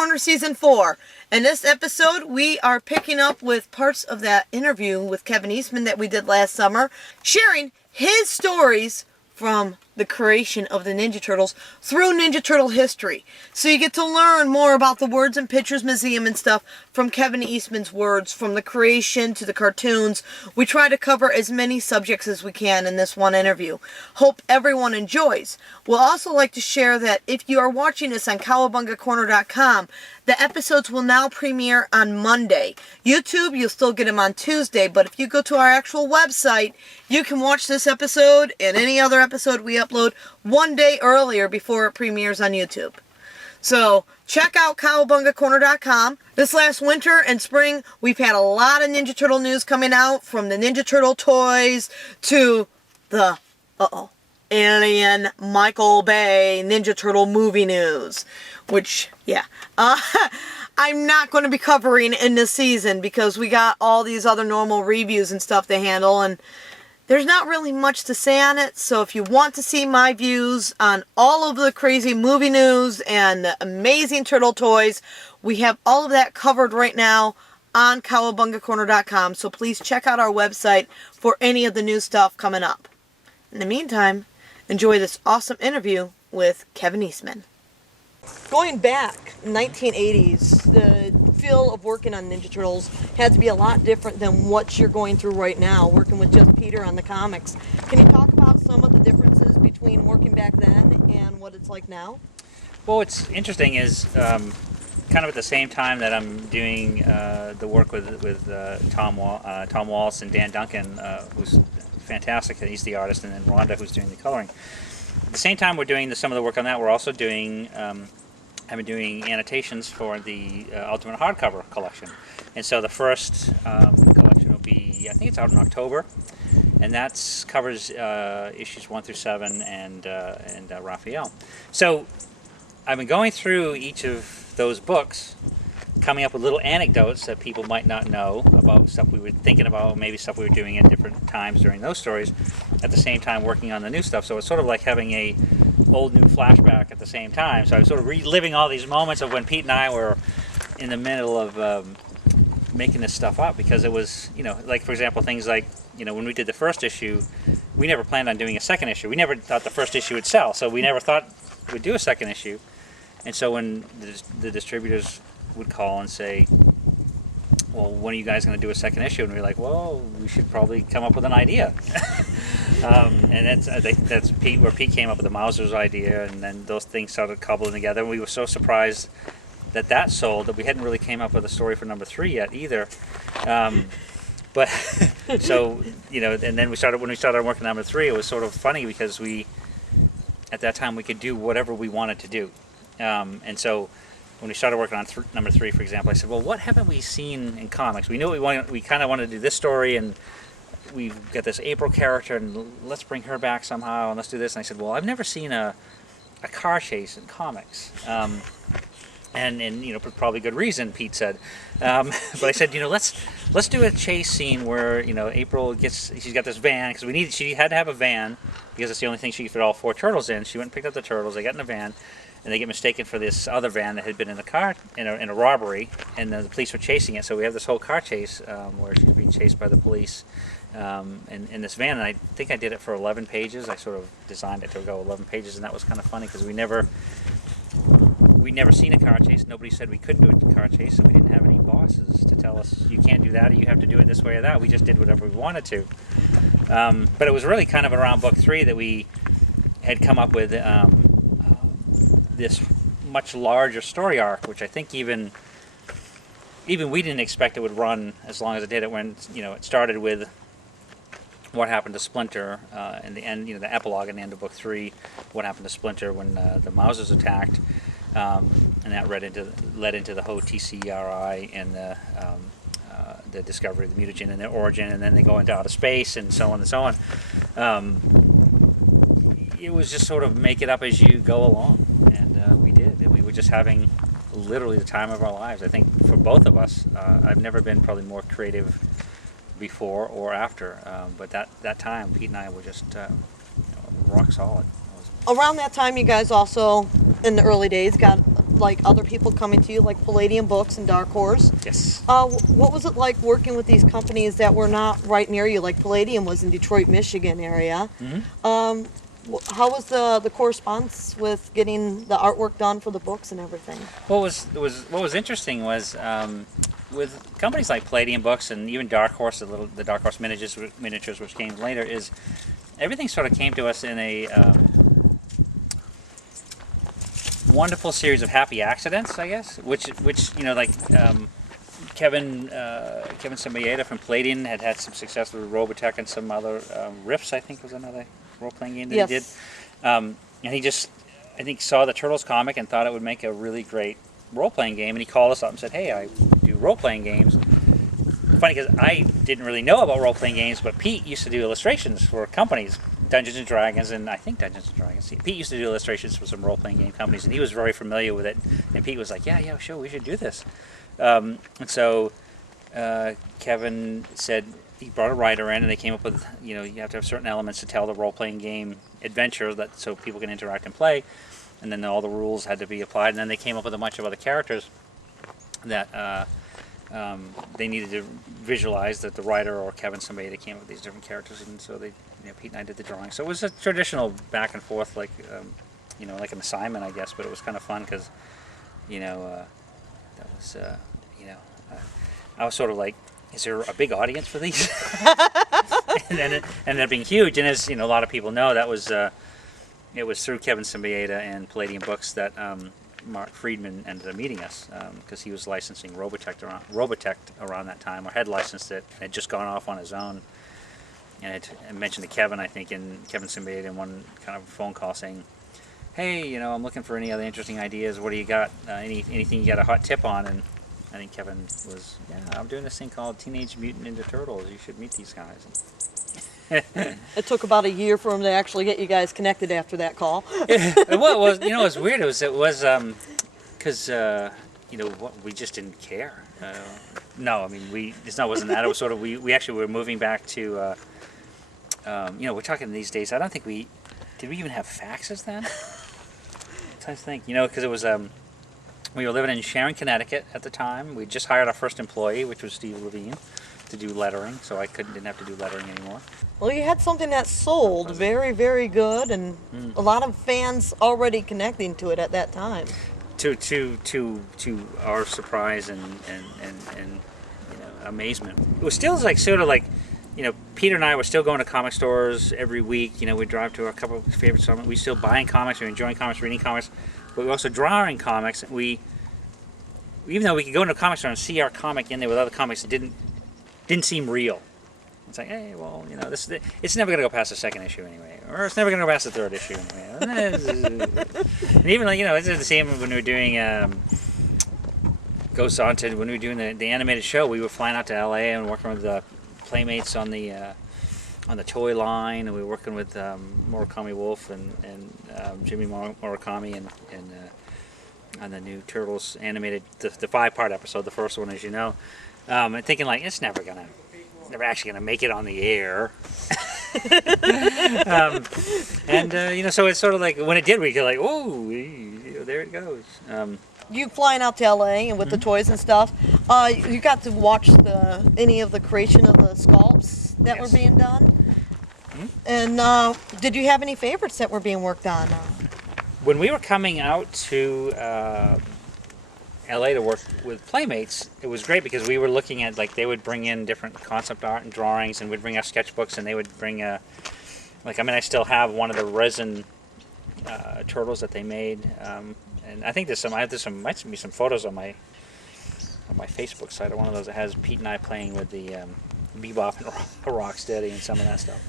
Corner Season 4. In this episode, we are picking up with parts of that interview with Kevin Eastman that we did last summer, sharing his stories from the creation of the Ninja Turtles through Ninja Turtle history. So you get to learn more about the Words and Pictures Museum and stuff from Kevin Eastman's words, from the creation to the cartoons. We try to cover as many subjects as we can in this one interview. Hope everyone enjoys. We'll also like to share that if you are watching this on CowabungaCorner.com, the episodes will now premiere on Monday. YouTube, you'll still get them on Tuesday, but if you go to our actual website, you can watch this episode and any other episode we upload one day earlier before it premieres on YouTube. So, check out CowabungaCorner.com. This last winter and spring, we've had a lot of Ninja Turtle news coming out, from the Ninja Turtle toys to the, Alien Michael Bay Ninja Turtle movie news. Which, yeah, I'm not going to be covering in this season because we got all these other normal reviews and stuff to handle, and there's not really much to say on it. So if you want to see my views on all of the crazy movie news and the amazing turtle toys, we have all of that covered right now on CowabungaCorner.com. So please check out our website for any of the new stuff coming up. In the meantime, enjoy this awesome interview with Kevin Eastman. Going back, 1980s, the feel of working on Ninja Turtles had to be a lot different than what you're going through right now, working with just Peter on the comics. Can you talk about some of the differences between working back then and what it's like now? Well, what's interesting is kind of at the same time that I'm doing the work with Tom Waltz and Dan Duncan, who's fantastic, he's the artist, and then Rhonda, who's doing the coloring. At the same time we're doing some of the work on that, we're also doing, I've been doing annotations for the Ultimate Hardcover collection. And so the first collection will be, I think it's out in October, and that covers issues 1 through 7 and Raphael. So I've been going through each of those books, coming up with little anecdotes that people might not know about stuff we were thinking about, maybe stuff we were doing at different times during those stories, at the same time working on the new stuff. So it's sort of like having a old new flashback at the same time. So I was sort of reliving all these moments of when Pete and I were in the middle of making this stuff up, because it was, like, for example, things like, when we did the first issue, we never planned on doing a second issue. We never thought the first issue would sell, so we never thought we'd do a second issue. And so when the distributors would call and say, well, when are you guys going to do a second issue? And we're like, well, we should probably come up with an idea. And I think that's Pete, where Pete came up with the Mauser's idea, and then those things started cobbling together. And we were so surprised that sold, that we hadn't really came up with a story for number 3 yet either. But so, and then when we started working on number 3, it was sort of funny because at that time we could do whatever we wanted to do. And so when we started working on number 3, for example, I said, well, what haven't we seen in comics? We knew we kind of wanted to do this story, and we've got this April character, and let's bring her back somehow, and let's do this. And I said, well, I've never seen a car chase in comics. And for probably good reason, Pete said. But I said, let's do a chase scene where, April she's got this van, because she had to have a van, because it's the only thing she could fit all 4 turtles in. She went and picked up the turtles, they got in a van, and they get mistaken for this other van that had been in the car in a robbery, and then the police were chasing it. So we have this whole car chase where she's being chased by the police in this van, and I think I did it for 11 pages. I sort of designed it to go 11 pages, and that was kind of funny because we'd never seen a car chase. Nobody said we couldn't do a car chase, and we didn't have any bosses to tell us you can't do that or you have to do it this way or that. We just did whatever we wanted to. But it was really kind of around book 3 that we had come up with this much larger story arc, which I think even we didn't expect it would run as long as it did. It when it started with what happened to Splinter in the end, the epilogue in the end of book 3, what happened to Splinter when the Mausers attacked, and that led into the whole TCRI and the discovery of the mutagen and their origin, and then they go into outer space and so on and so on. It was just sort of make it up as you go along, and we did, and we were just having literally the time of our lives. I think for both of us, I've never been probably more creative before or after, but that time, Pete and I were just rock solid. Around that time, you guys also, in the early days, got like other people coming to you, like Palladium Books and Dark Horse. Yes. What was it like working with these companies that were not right near you? Like Palladium was in Detroit, Michigan area. Mm-hmm. How was the correspondence with getting the artwork done for the books and everything? What was interesting was with companies like Palladium Books and even Dark Horse, the Dark Horse miniatures, which came later, is everything sort of came to us in a wonderful series of happy accidents, I guess. Which like Kevin Sembieta from Palladium had some success with Robotech and some other Rifts, I think was another role-playing game that he did. And he just, I think, saw the Turtles comic and thought it would make a really great role-playing game, and he called us up and said, hey, I do role-playing games. Funny because I didn't really know about role-playing games, but Pete used to do illustrations for companies, Dungeons and Dragons, and I think Dungeons and Dragons. Pete used to do illustrations for some role-playing game companies, and he was very familiar with it. And Pete was like, yeah, sure, we should do this. And so Kevin said he brought a writer in, and they came up with, you have to have certain elements to tell the role-playing game adventure so people can interact and play. And then all the rules had to be applied. And then they came up with a bunch of other characters that they needed to visualize, that the writer or Kevin, somebody that came up with these different characters. And so Pete and I did the drawing. So it was a traditional back and forth, like like an assignment, I guess. But it was kind of fun because, that was, I was sort of like, is there a big audience for these? And then it ended up being huge. And as a lot of people know, that was it was through Kevin Sembieta and Palladium Books that Mark Friedman ended up meeting us, because he was licensing Robotech around that time, or had licensed it, and had just gone off on his own. And I mentioned to Kevin, I think, and Kevin Sembieta in one kind of phone call saying, hey, I'm looking for any other interesting ideas. What do you got? Anything you got a hot tip on? And I think Kevin was, I'm doing this thing called Teenage Mutant Ninja Turtles. You should meet these guys. It took about a year for him to actually get you guys connected after that call. It was weird. It was because we just didn't care. No, I mean wasn't that. It was sort of we actually were moving back to we're talking these days. I don't think did we even have faxes then? I'm trying to think, because it was we were living in Sharon, Connecticut at the time. We just hired our first employee, which was Steve Levine, to do lettering, so I didn't have to do lettering anymore. Well, you had something that sold very, very good, and a lot of fans already connecting to it at that time. To our surprise and amazement, it was still like sort of like, Peter and I were still going to comic stores every week. We'd drive to a couple of favorite summits. We still buying comics, we were enjoying comics, reading comics, but we were also drawing comics. Even though we could go into a comic store and see our comic in there with other comics, it didn't seem real. It's like, hey, well, it's never going to go past the second issue anyway, or it's never going to go past the third issue anyway. And even like, it's the same when we were doing goes on to when we were doing the animated show. We were flying out to LA and working with the Playmates on the toy line, and we were working with Murakami Wolf and Jimmy Murakami and on the new Turtles animated, the 5-part episode, the first one, as you know. And thinking like, it's never actually gonna make it on the air. So it's sort of like when it did, we go like, oh, there it goes. You flying out to LA and with the toys and stuff, you got to watch any of the creation of the sculpts that were being done. And did you have any favorites that were being worked on? When we were coming out to LA to work with Playmates, it was great because we were looking at, like, they would bring in different concept art and drawings, and we'd bring our sketchbooks, and they would bring I still have one of the resin turtles that they made, and I think might be some photos on my Facebook site, or one of those that has Pete and I playing with the Bebop and Rocksteady and some of that stuff,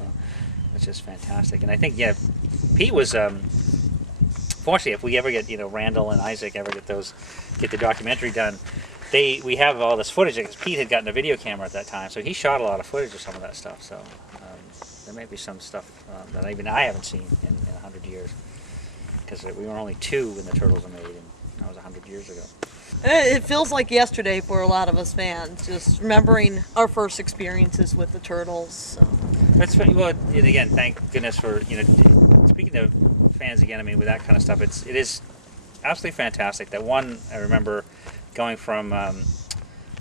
which is fantastic. And I think, Pete was fortunately, if we ever get, Randall and Isaac ever get the documentary done, we have all this footage, because Pete had gotten a video camera at that time, so he shot a lot of footage of some of that stuff. So there may be some stuff that even I haven't seen in 100 years, because we were only 2 when the Turtles were made, and that was 100 years ago. It feels like yesterday for a lot of us fans, just remembering our first experiences with the Turtles. So. That's well, and again, thank goodness for speaking of fans again. I mean, with that kind of stuff, it is absolutely fantastic. That one, I remember going from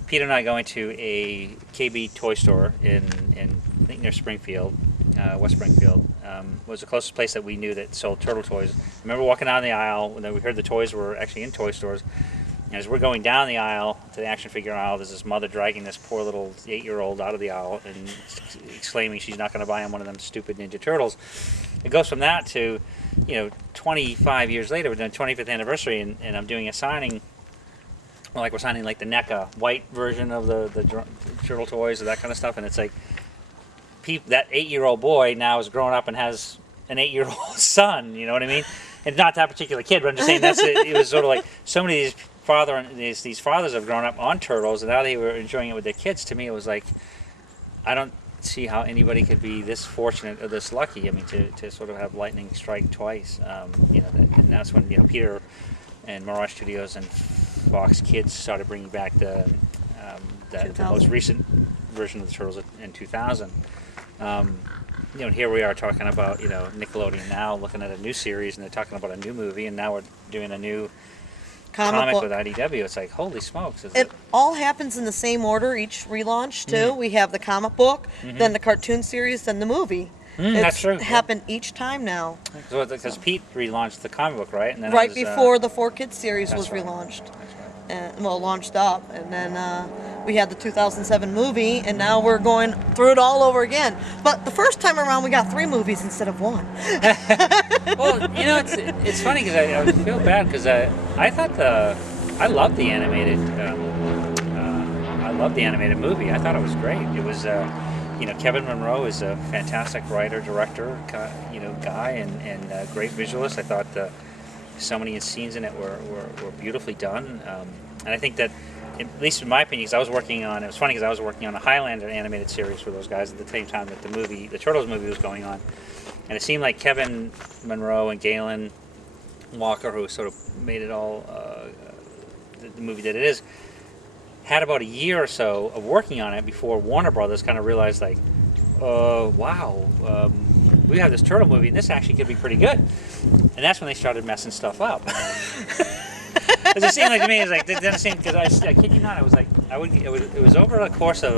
Peter and I going to a KB toy store in I think near Springfield, West Springfield. Was the closest place that we knew that sold turtle toys. I remember walking down the aisle when we heard the toys were actually in toy stores. And as we're going down the aisle to the action figure aisle, there's this mother dragging this poor little 8-year-old out of the aisle and exclaiming she's not going to buy him one of them stupid Ninja Turtles. It goes from that to, 25 years later, we're doing 25th anniversary, and I'm doing a signing. Well, like we're signing like the NECA white version of the turtle toys or that kind of stuff, and it's like that 8-year-old boy now is growing up and has an 8-year-old son. You know what I mean? And not that particular kid, but I'm just saying it was sort of like so many of these fathers have grown up on turtles, and now they were enjoying it with their kids. To me, it was like, I don't see how anybody could be this fortunate or this lucky. I mean, to sort of have lightning strike twice. And that's when Peter and Mirage Studios and Fox Kids started bringing back the most recent version of the Turtles in 2000. And here we are talking about Nickelodeon now looking at a new series, and they're talking about a new movie, and now we're doing a new comic with IDW. It's like, holy smokes! It all happens in the same order each relaunch too. We have the comic book, then the cartoon series, then the movie. That's true. It's happened each time now. Because Pete relaunched the comic book, right? And then right before the 4Kids series was right. relaunched. Launched up, and then we had the 2007 movie, and now we're going through it all over again. But the first time around, we got 3 movies instead of 1. Well, it's funny because I feel bad because I thought I loved the animated movie. I thought it was great. It was Kevin Monroe is a fantastic writer, director, guy, and great visualist. I thought so many scenes in it were beautifully done, and I think that, at least in my opinion, because it was funny because I was working on a Highlander animated series for those guys at the same time that the Turtles movie was going on, and it seemed like Kevin Monroe and Galen Walker, who sort of made it all the movie that it is, had about a year or so of working on it before Warner Brothers kind of realized, like, wow, we have this turtle movie, and this actually could be pretty good. And that's when they started messing stuff up. It seemed like to me, it was like, it didn't seem, because I kid you not, it was like, it was over the course of,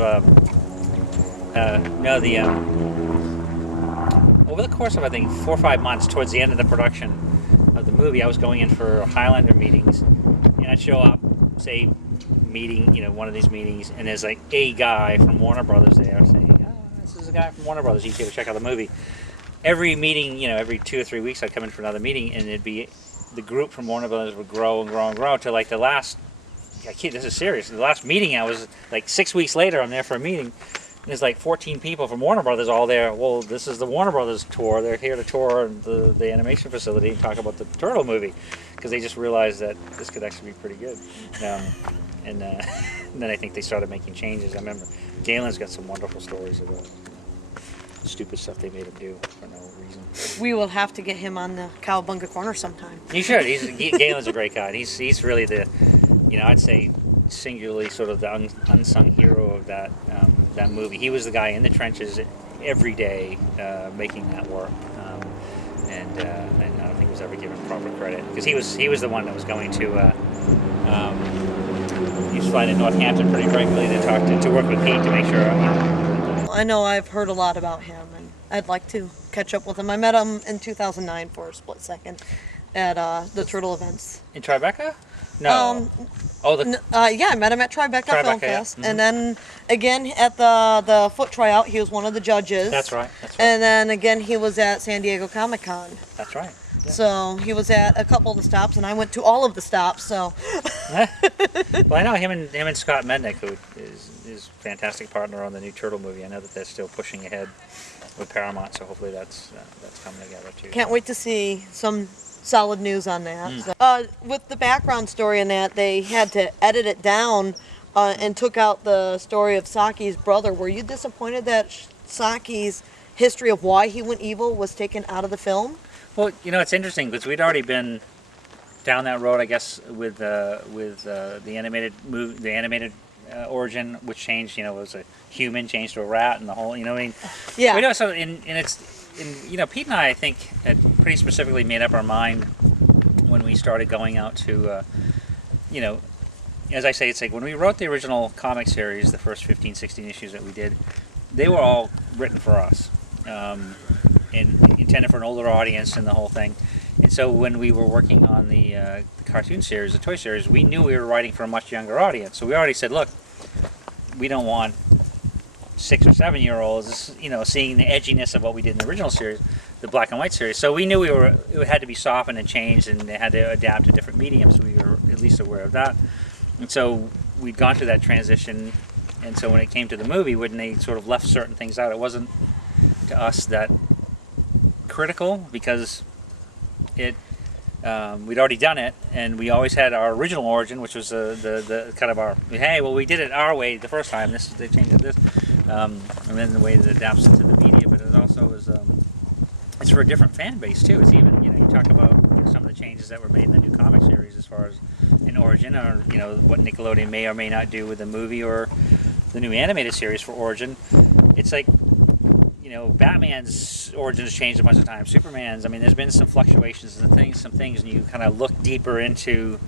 over the course of, I think, 4 or 5 months towards the end of the production of the movie, I was going in for Highlander meetings, and I'd show up, say, meeting, one of these meetings, and there's like a guy from Warner Brothers there saying, this is a guy from Warner Brothers, you should check out the movie. Every meeting, every 2 or 3 weeks I'd come in for another meeting, and it'd be, the group from Warner Brothers would grow and grow and grow to like the last, this is serious, the last meeting I was, like 6 weeks later, I'm there for a meeting, and there's like 14 people from Warner Brothers all there. Well, this is the Warner Brothers tour, they're here to tour the animation facility and talk about the Turtle movie, because they just realized that this could actually be pretty good. And then I think they started making changes. I remember Galen's got some wonderful stories about stupid stuff they made him do for no reason. We will have to get him on the Cowabunga Corner sometime. You should. Galen's a great guy. He's really the, I'd say, singularly sort of the unsung hero of that movie. He was the guy in the trenches every day making that work, and I don't think he was ever given proper credit, because he was the one that was going to. He was flying to Northampton pretty regularly to work with Pete to make sure. I know I've heard a lot about him, and I'd like to catch up with him. I met him in 2009 for a split second at the Turtle events. In Tribeca? No. Yeah, I met him at Tribeca Film Fest, and then again at the foot tryout, he was one of the judges. That's right. And then again, he was at San Diego Comic-Con. That's right. Yeah. So he was at a couple of the stops, and I went to all of the stops. So. Well, I know him and Scott Mednick, who is a fantastic partner on the new Turtle movie. I know that they're still pushing ahead with Paramount, so hopefully that's coming together too. Can't wait to see some solid news on that. So, with the background story in that, they had to edit it down and took out the story of Saki's brother. Were you disappointed that Saki's history of why he went evil was taken out of the film? Well, it's interesting because we'd already been down that road, I guess, with the animated movie, the animated origin, which changed. Was a human changed to a rat, and the whole. Yeah. We know. So, Pete and I think, had pretty specifically made up our mind when we started going out to, you know, as I say, it's like when we wrote the original comic series, the first 15, 16 issues that we did, they were all written for us, and intended for an older audience and the whole thing. And so when we were working on the cartoon series, the toy series, we knew we were writing for a much younger audience. So we already said, look, we don't want 6 or 7 year olds, you know, seeing the edginess of what we did in the original series, the black and white series. So we knew it had to be softened and changed, and they had to adapt to different mediums. We were at least aware of that. And so we'd gone through that transition. And so when it came to the movie, when they sort of left certain things out, it wasn't to us that critical, because we'd already done it, and we always had our original origin, which was the kind of our, hey, well, we did it our way the first time. They changed it this, and then the way that it adapts it to the media. But it also is it's for a different fan base too. It's even, you know, you talk about, you know, some of the changes that were made in the new comic series as far as an origin, or, you know, what Nickelodeon may or may not do with the movie or the new animated series for origin. It's like, you know, Batman's origins changed a bunch of times. Superman's, I mean, there's been some fluctuations and some things, and you kind of look deeper into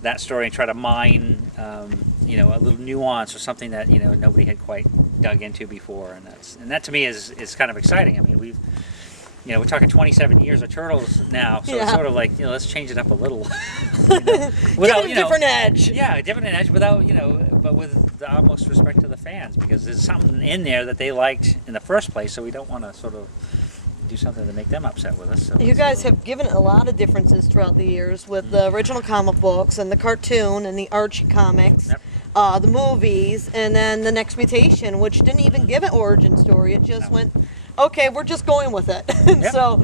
that story and try to mine, you know, a little nuance or something that, you know, nobody had quite dug into before, and that to me is kind of exciting. I mean, you know, we're talking 27 years of Turtles now, so it's sort of like, you know, let's change it up a little. You know, without, give it a different edge. Yeah, a different edge, without, you know, but with the utmost respect to the fans, because there's something in there that they liked in the first place, so we don't want to sort of do something to make them upset with us. So you guys have given a lot of differences throughout the years with the original comic books and the cartoon and the Archie comics. Yep. The movies, and then the Next Mutation, which didn't even give an origin story. It just went, okay, we're just going with it. Yep. So,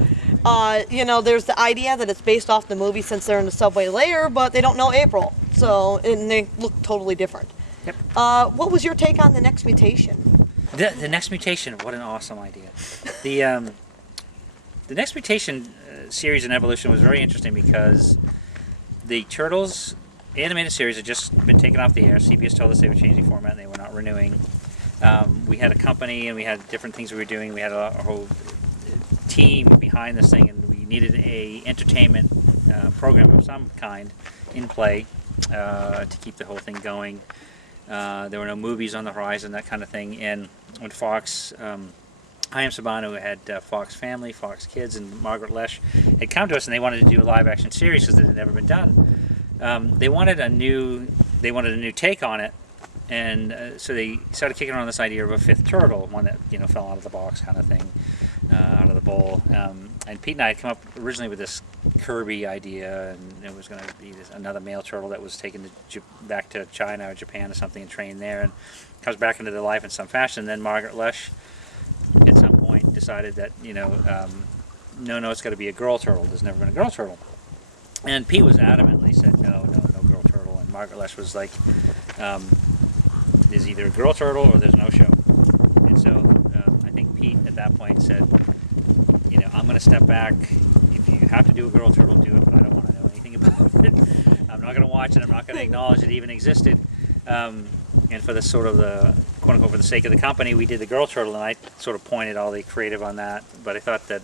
you know, there's the idea that it's based off the movie since they're in the subway layer, but they don't know April. So, and they look totally different. Yep. What was your take on the Next Mutation? The Next Mutation, what an awesome idea. The Next Mutation series and evolution was very interesting because the Turtles animated series had just been taken off the air. CBS told us they were changing format and they were not renewing. We had a company and we had different things we were doing. We had a whole team behind this thing, and we needed a entertainment program of some kind in play to keep the whole thing going. There were no movies on the horizon, that kind of thing. And when Fox, I.M. Saban, who had Fox Family, Fox Kids, and Margaret Lesh had come to us, and they wanted to do a live action series because it had never been done. They wanted a new take on it, and so they started kicking around this idea of a fifth turtle, one that, you know, fell out of the box kind of thing, out of the bowl. And Pete and I had come up originally with this Kirby idea, and it was going to be another male turtle that was taken back to China or Japan or something and trained there, and comes back into their life in some fashion. Then Margaret Lesh, at some point, decided that, you know, no, it's got to be a girl turtle. There's never been a girl turtle. And Pete was adamantly said, no girl turtle. And Margaret Lesh was like, there's either a girl turtle or there's no show. And so I think Pete at that point said, you know, I'm going to step back. If you have to do a girl turtle, do it, but I don't want to know anything about it. I'm not going to watch it. I'm not going to acknowledge it even existed. And for the sort of the, quote unquote, for the sake of the company, we did the girl turtle, and I sort of pointed all the creative on that. But I thought that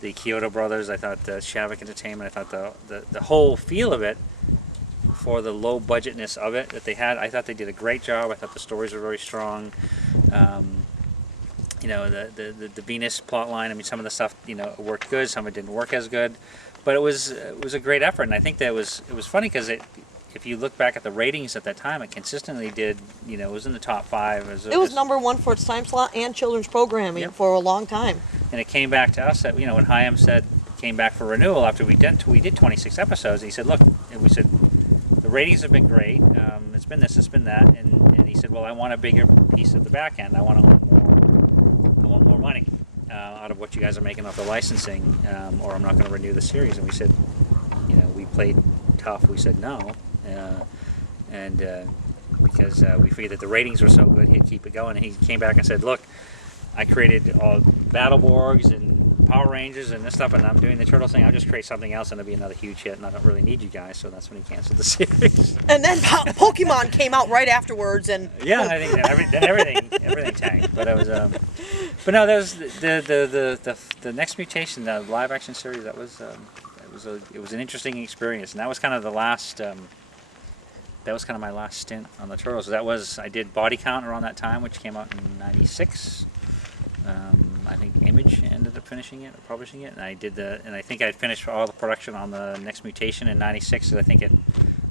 the Kyoto brothers, I thought the Shavik Entertainment, I thought the whole feel of it, for the low budgetness of it that they had, I thought they did a great job. I thought the stories were very strong. You know, the Venus plot line, I mean, some of the stuff, you know, worked good, some of it didn't work as good, but it was a great effort. And I think that it was funny because if you look back at the ratings at that time, it consistently did, you know, it was in the top 5. It was number 1 for its time slot and children's programming for a long time. And it came back to us that, you know, when Chaim came back for renewal after we did 26 episodes, he said, look, and we said, the ratings have been great, it's been this, it's been that, and he said, well, I want a bigger piece of the back end. I want more money out of what you guys are making off the licensing, or I'm not going to renew the series. And we said, you know, we played tough. We said no, because we figured that the ratings were so good, he'd keep it going. And he came back and said, look, I created all Battleborgs and Power Rangers and this stuff, and I'm doing the Turtles thing. I'll just create something else, and it'll be another huge hit, and I don't really need you guys. So that's when he canceled the series. And then Pokemon came out right afterwards, and yeah, I think then everything tanked. But it was, but no, there was the Next Mutation, the live action series. That was it was an interesting experience, and that was kind of the last. That was kind of my last stint on the Turtles. I did Body Count around that time, which came out in '96. I think Image ended up finishing it or publishing it, and I think I finished all the production on the Next Mutation in '96. I think it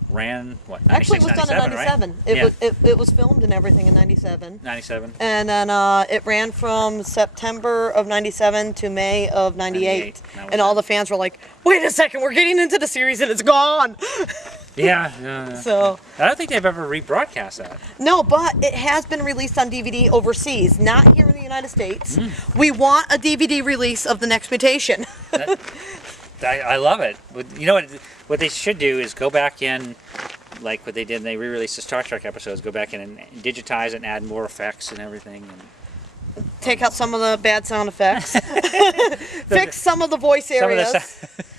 ran what? 96, Actually, it was done in '97. Right? It was filmed and everything in '97. '97. And then it ran from September of '97 to May of '98. And all the fans were like, "Wait a second, we're getting into the series and it's gone." Yeah. So I don't think they've ever rebroadcast that. no, but it has been released on DVD overseas, not here in the United States. We want a DVD release of the Next Mutation. I love it. You know what they should do is go back in, like what they did. They re-released the Star Trek episodes. Go back in and digitize it and add more effects and everything. And Take out some of the bad sound effects. Fix some of the voice areas.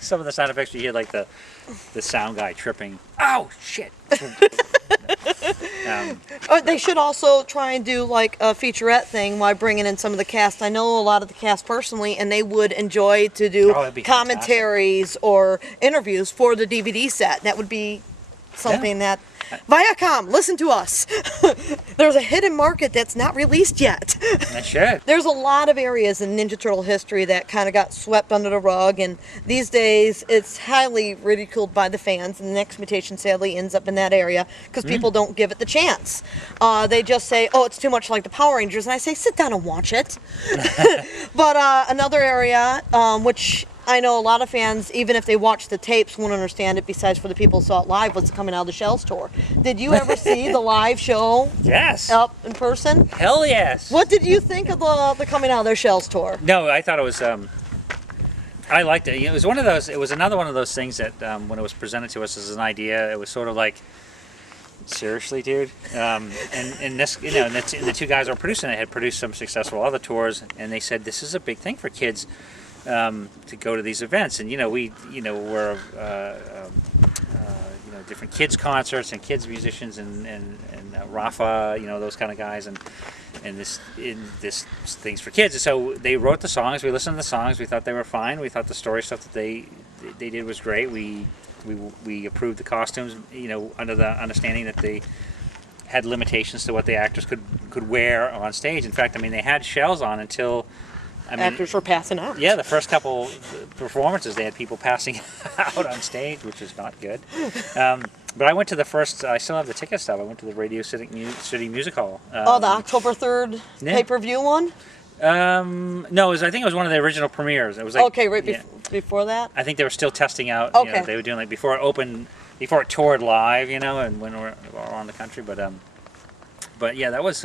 Some of the sound effects you hear, like the sound guy tripping. Oh shit! They should also try and do like a featurette thing while bringing in some of the cast. I know a lot of the cast personally, and they would enjoy to do commentaries or interviews for the DVD set. That would be something that Viacom, listen to us. There's a hidden market that's not released yet. That should. There's a lot of areas in Ninja Turtle history that kind of got swept under the rug, and these days it's highly ridiculed by the fans, and the Next Mutation sadly ends up in that area because people don't give it the chance. They just say, oh, it's too much like the Power Rangers, and I say, sit down and watch it. But another area, which I know a lot of fans, even if they watch the tapes, won't understand it, besides for the people who saw it live, was the Coming Out of the Shells tour. Did you ever see the live show? Yes. Up in person? Hell yes. What did you think of the Coming Out of their Shells tour? No, I thought it was. I liked it. It was one of those. It was another one of those things that when it was presented to us as an idea, it was sort of like, seriously, dude. And this, and the two guys who were producing it had produced some successful other tours, and they said this is a big thing for kids. To go to these events, and we're different kids concerts and kids musicians and Rafa, those kind of guys, and this things for kids. And so they wrote the songs. We listened to the songs. We thought they were fine. We thought the story stuff that they did was great. We approved the costumes, under the understanding that they had limitations to what the actors could wear on stage. In fact, they had shells on until. Actors were passing out. Yeah, the first couple performances, they had people passing out on stage, which is not good. But I went to the first, I still have the ticket stub. I went to the Radio City Music Hall. The October 3rd pay-per-view one? No, I think it was one of the original premieres. It was like, before that? I think they were still testing out. Okay. They were doing like before it toured live, and when we were around the country. But yeah, that was.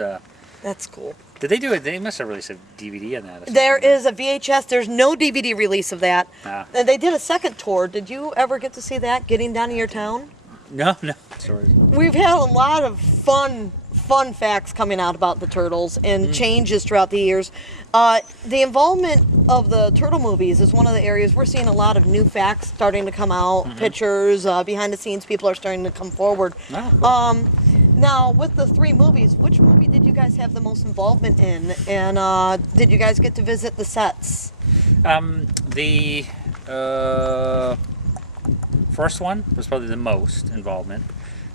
That's cool. Did they do it? They must have released a DVD on that. There is a VHS. There's no DVD release of that. And they did a second tour. Did you ever get to see that, Getting Down to Your Town? No. Sorry. We've had a lot of fun facts coming out about the Turtles and changes throughout the years. The involvement of the Turtle movies is one of the areas we're seeing a lot of new facts starting to come out. Pictures, behind the scenes, people are starting to come forward. Oh, cool. Now, with the 3 movies, which movie did you guys have the most involvement in? And did you guys get to visit the sets? The first one was probably the most involvement.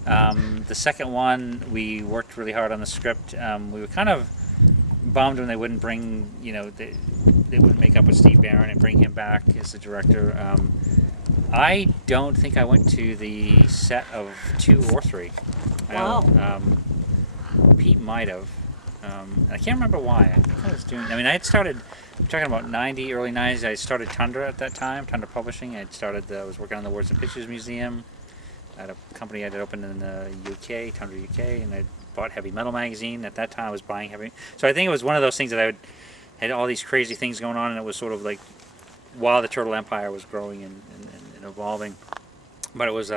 The second one, we worked really hard on the script. We were kind of bummed when they wouldn't bring, they wouldn't make up with Steve Barron and bring him back as the director. I don't think I went to the set of 2 or 3. Wow. Pete might have. I can't remember why. I think I was doing. I had started. I'm talking about early 90s. I started Tundra at that time. Tundra Publishing. I was working on the Words and Pictures Museum at a company I had opened in the UK, Tundra UK, and I bought Heavy Metal magazine. At that time, I was buying heavy. So I think it was one of those things that had all these crazy things going on, and it was sort of like while the Turtle Empire was growing and evolving. But it was.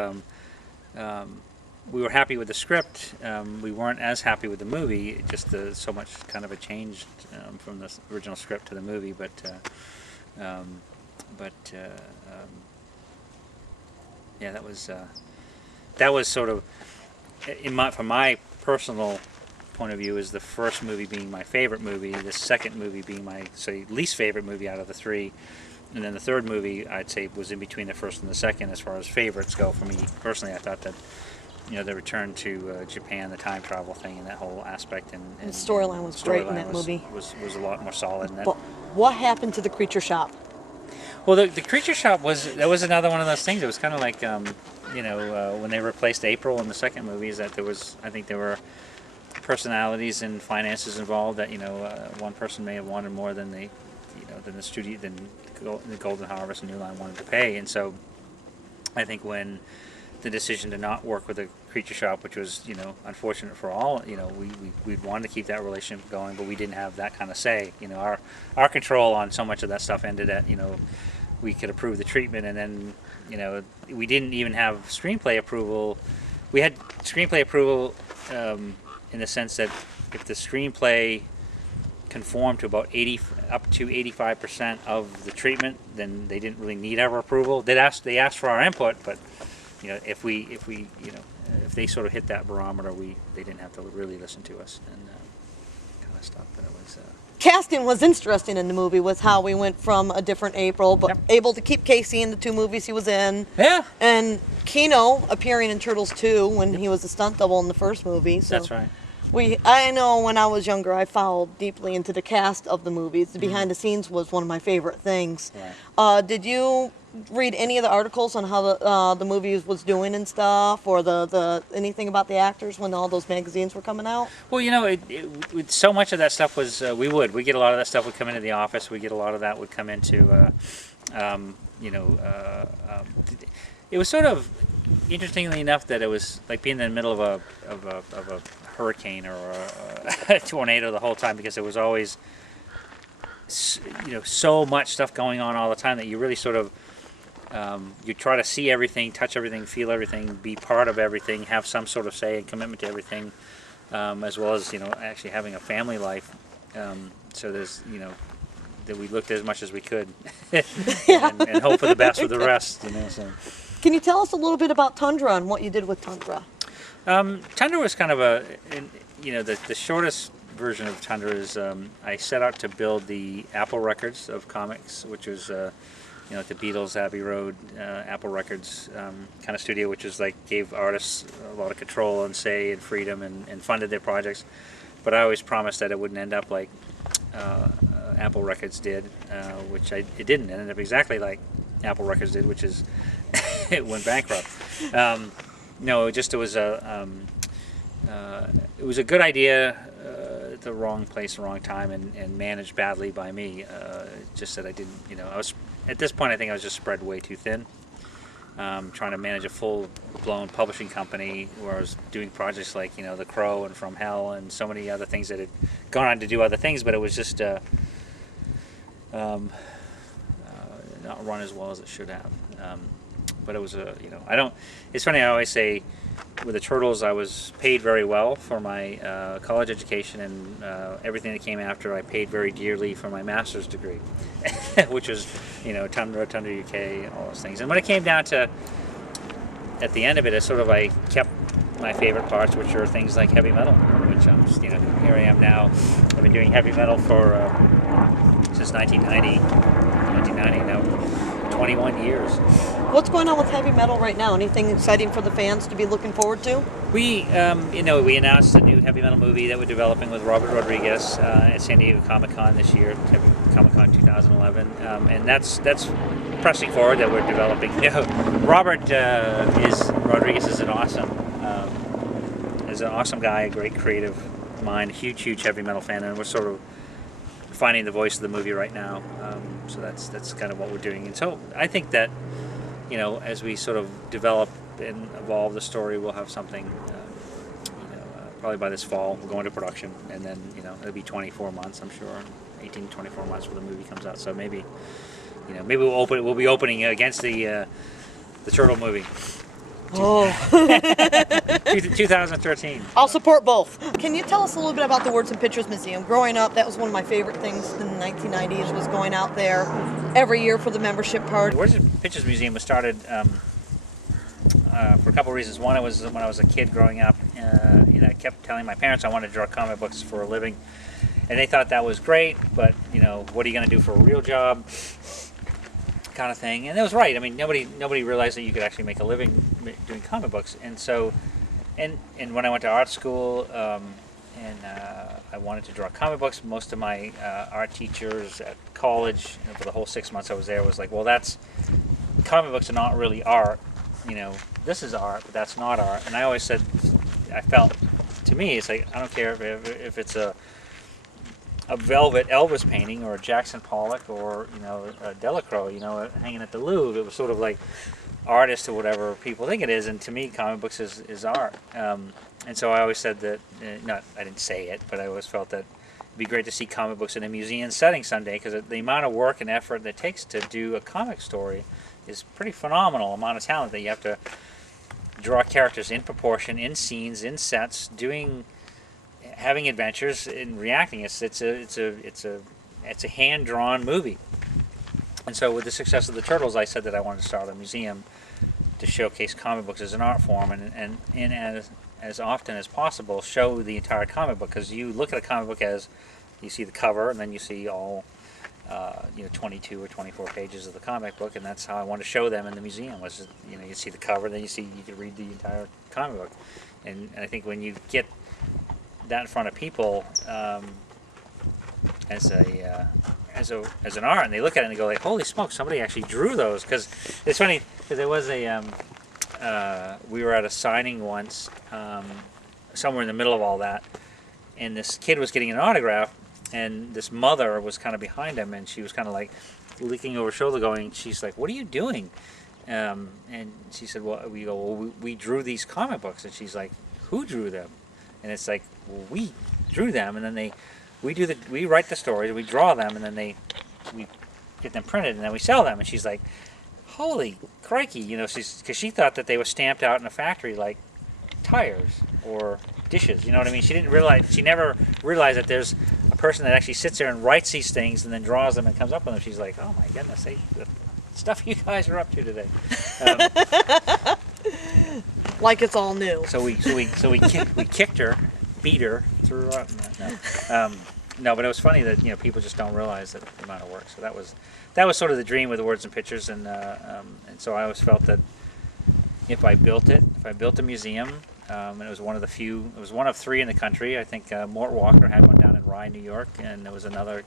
We were happy with the script. We weren't as happy with the movie. Just so much kind of a change from the original script to the movie. But yeah, that was sort of from my personal point of view, is the first movie being my favorite movie. The second movie being my least favorite movie out of the 3. And then the third movie, I'd say, was in between the first and the second as far as favorites go for me personally. I thought that, the return to Japan, the time travel thing, and that whole aspect, and the storyline was great in that movie. Was a lot more solid. But what happened to the Creature Shop? Well, the Creature Shop was another one of those things. It was kind of like when they replaced April in the second movie. Is that I think there were personalities and finances involved that one person may have wanted more than the studio, than the Golden Harvest and New Line wanted to pay, and so I think when the decision to not work with the Creature Shop, which was unfortunate for all, we wanted to keep that relationship going, but we didn't have that kind of say. Our control on so much of that stuff ended at we could approve the treatment, and then we didn't even have screenplay approval. We had screenplay approval in the sense that if the screenplay conformed to about 85% of the treatment, then they didn't really need our approval. They asked for our input, but if they sort of hit that barometer, they didn't have to really listen to us and kind of stuff. But it was. Casting was interesting in the movie with how we went from a different April, but able to keep Casey in the two movies he was in. Yeah. And Keno appearing in Turtles 2 when he was a stunt double in the first movie. So that's right. I know when I was younger, I followed deeply into the cast of the movies. The behind the scenes was one of my favorite things. Right. Did you read any of the articles on how the movie was doing and stuff, or the anything about the actors when all those magazines were coming out? Well, so much of that stuff was we get a lot of that stuff would come into the office. We get a lot of that would come into it was sort of interestingly enough that it was like being in the middle of a hurricane or a tornado the whole time, because there was always so much stuff going on all the time that you really sort of you try to see everything, touch everything, feel everything, be part of everything, have some sort of say and commitment to everything, as well as actually having a family life. So there's that we looked as much as we could and hope for the best with the rest. So. Can you tell us a little bit about Tundra and what you did with Tundra? Tundra was kind of the shortest version of Tundra is I set out to build the Apple Records of comics, which was like the Beatles, Abbey Road, Apple Records kind of studio, which is like gave artists a lot of control and say and freedom and funded their projects. But I always promised that it wouldn't end up like Apple Records did, which it didn't. It ended up exactly like Apple Records did, which is it went bankrupt. No, it was a good idea at the wrong place, the wrong time, and managed badly by me. Just that I didn't, I was at this point. I think I was just spread way too thin. Trying to manage a full-blown publishing company where I was doing projects like The Crow and From Hell and so many other things that had gone on to do other things, but it was just not run as well as it should have. But it was it's funny, I always say with the Turtles I was paid very well for my college education, and everything that came after I paid very dearly for my master's degree, which was Tundra UK, all those things. And when it came down to at the end of it, it's sort of I kept my favorite parts, which are things like heavy metal, which I'm just, here I am now. I've been doing heavy metal for since 1990 now, 21 years. What's going on with heavy metal right now? Anything exciting for the fans to be looking forward to? We, we announced a new heavy metal movie that we're developing with Robert Rodriguez at San Diego Comic-Con this year, Comic-Con 2011, and that's pressing forward that we're developing. Robert Rodriguez is an awesome guy, a great creative mind, huge heavy metal fan, and we're sort of finding the voice of the movie right now. So that's kind of what we're doing, and so I think that as we sort of develop and evolve the story, we'll have something. Probably by this fall, we'll go into production, and then it'll be 24 months, I'm sure, 18 to 24 months before the movie comes out. So maybe we'll be opening against the Turtle movie. Oh. 2013. I'll support both. Can you tell us a little bit about the Words and Pictures Museum? Growing up, that was one of my favorite things in the 1990s, was going out there every year for the membership card. The Words and Pictures Museum was started for a couple of reasons. One, it was when I was a kid growing up. I kept telling my parents I wanted to draw comic books for a living, and they thought that was great, but what are you going to do for a real job? kind of thing. And it was right. I mean, nobody realized that you could actually make a living doing comic books. And so, and when I went to art school, and I wanted to draw comic books, most of my art teachers at college, for the whole 6 months I was there, was like, well, that's comic books are not really art. This is art, but that's not art. And I always said, I felt, to me, it's like, I don't care if it's a velvet Elvis painting or a Jackson Pollock or a Delacroix, hanging at the Louvre. It was sort of like artist or whatever people think it is, and to me, comic books is art. And so I always said that, I didn't say it, but I always felt that it'd be great to see comic books in a museum setting someday, because the amount of work and effort that it takes to do a comic story is pretty phenomenal. Amount of talent that you have to draw characters in proportion, in scenes, in sets, having adventures and reacting. It's a hand-drawn movie. And so with the success of the Turtles, I said that I wanted to start a museum to showcase comic books as an art form, and as often as possible show the entire comic book, because you look at a comic book as you see the cover, and then you see all 22 or 24 pages of the comic book, and that's how I wanted to show them in the museum. Was you see the cover, then you could read the entire comic book, and I think when you get that in front of people as an art, and they look at it and they go like, holy smoke, somebody actually drew those. Because it's funny, because there was we were at a signing once, somewhere in the middle of all that, and this kid was getting an autograph, and this mother was kind of behind him, and she was kind of like looking over her shoulder going, she's like, what are you doing? And she said, well, we drew these comic books. And she's like, who drew them? And it's like, well, we drew them, and then we write the stories, we draw them, and then we get them printed, and then we sell them. And she's like, holy crikey, because she thought that they were stamped out in a factory like tires or dishes. You know what I mean? She never realized that there's a person that actually sits there and writes these things and then draws them and comes up with them. She's like, oh my goodness, the stuff you guys are up to today. Like it's all new. So we kicked her, beat her, threw her up. No, but it was funny that people just don't realize that the amount of work. So that was sort of the dream with the Words and Pictures, and so I always felt that if I built a museum, and it was one of 3 in the country. I think Mort Walker had one down in Rye, New York, and there was another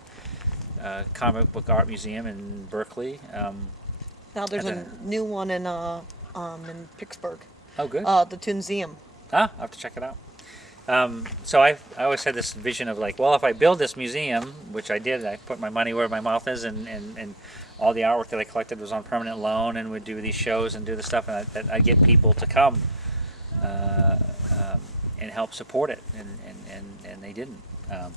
comic book art museum in Berkeley. Now there's a new one in Pittsburgh. Oh, good. The Toonseum. I'll have to check it out. So I always had this vision of like, well, if I build this museum, which I did, I put my money where my mouth is, and all the artwork that I collected was on permanent loan, and would do these shows and do the stuff, and I'd get people to come and help support it, and they didn't.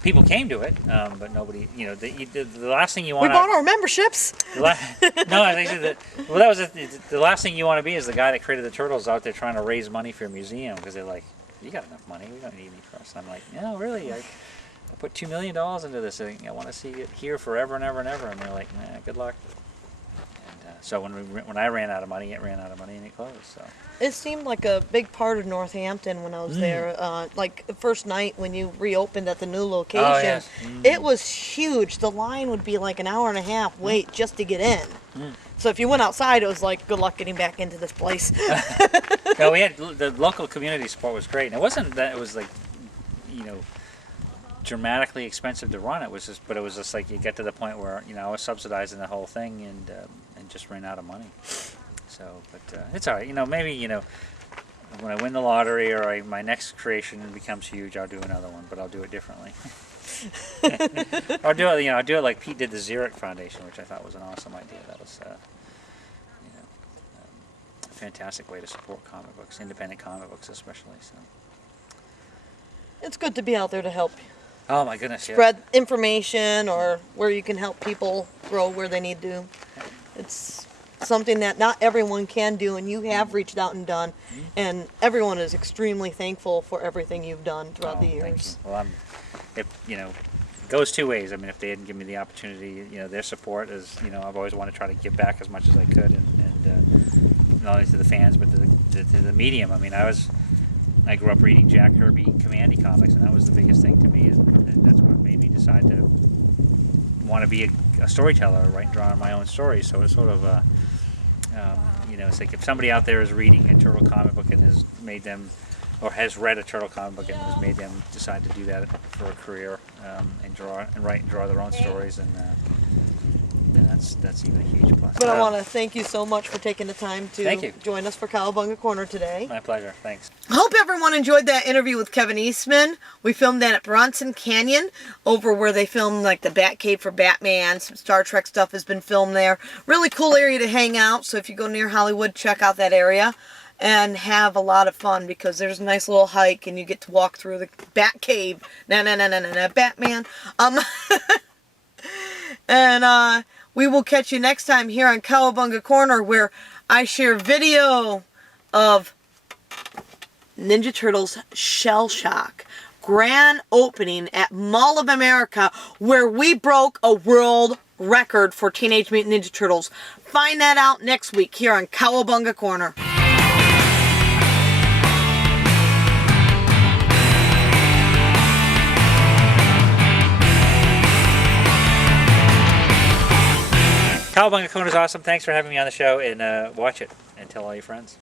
People came to it, but nobody. The last thing you want. We bought our memberships. No, I think that was the last thing you want to be is the guy that created the Turtles out there trying to raise money for a museum, because they're like, you got enough money, we don't need any for us. I'm like, no, really, I put $2 million into this thing. I want to see it here forever and ever and ever. And they're like, nah, good luck. And so when I ran out of money, it ran out of money and it closed. So it seemed like a big part of Northampton when I was there. Like the first night when you reopened at the new location, yes. It was huge. The line would be like an hour and a half wait just to get in. So if you went outside, it was like, good luck getting back into this place. No, we had the local community support was great, and it wasn't that it was like, dramatically expensive to run. It was just like you get to the point where I was subsidizing the whole thing and just ran out of money. So, but it's all right. Maybe when I win the lottery or my next creation becomes huge, I'll do another one, but I'll do it differently. I'll do it. I'll do it like Pete did the Xeric Foundation, which I thought was an awesome idea. That was a fantastic way to support comic books, independent comic books especially. So it's good to be out there to help. Oh my goodness! Spread information or where you can help people grow where they need to. It's something that not everyone can do, and you have reached out and done, and everyone is extremely thankful for everything you've done throughout the years. Well, it goes two ways. I mean, if they didn't give me the opportunity, their support is, I've always wanted to try to give back as much as I could, and not only to the fans, but to the medium. I mean, I grew up reading Jack Kirby Commandy comics, and that was the biggest thing to me, and that's what made me decide to want to be a storyteller, right, drawing my own stories. So it's sort of it's like if somebody out there is reading a turtle comic book and has made them, or has read a turtle comic book and has made them decide to do that for a career, and write and draw their own stories, and then that's even a huge plus. But I want to thank you so much for taking the time to join us for Cowabunga Corner today. My pleasure. Thanks. I hope everyone enjoyed that interview with Kevin Eastman. We filmed that at Bronson Canyon, over where they filmed like the Batcave for Batman. Some Star Trek stuff has been filmed there. Really cool area to hang out. So if you go near Hollywood, check out that area and have a lot of fun, because there's a nice little hike and you get to walk through the Batcave. No, Batman. And we will catch you next time here on Cowabunga Corner, where I share video of Ninja Turtles Shell Shock grand opening at Mall of America, where we broke a world record for Teenage Mutant Ninja Turtles. Find that out next week here on Cowabunga Corner. Cowabunga Corner is awesome. Thanks for having me on the show, and watch it and tell all your friends.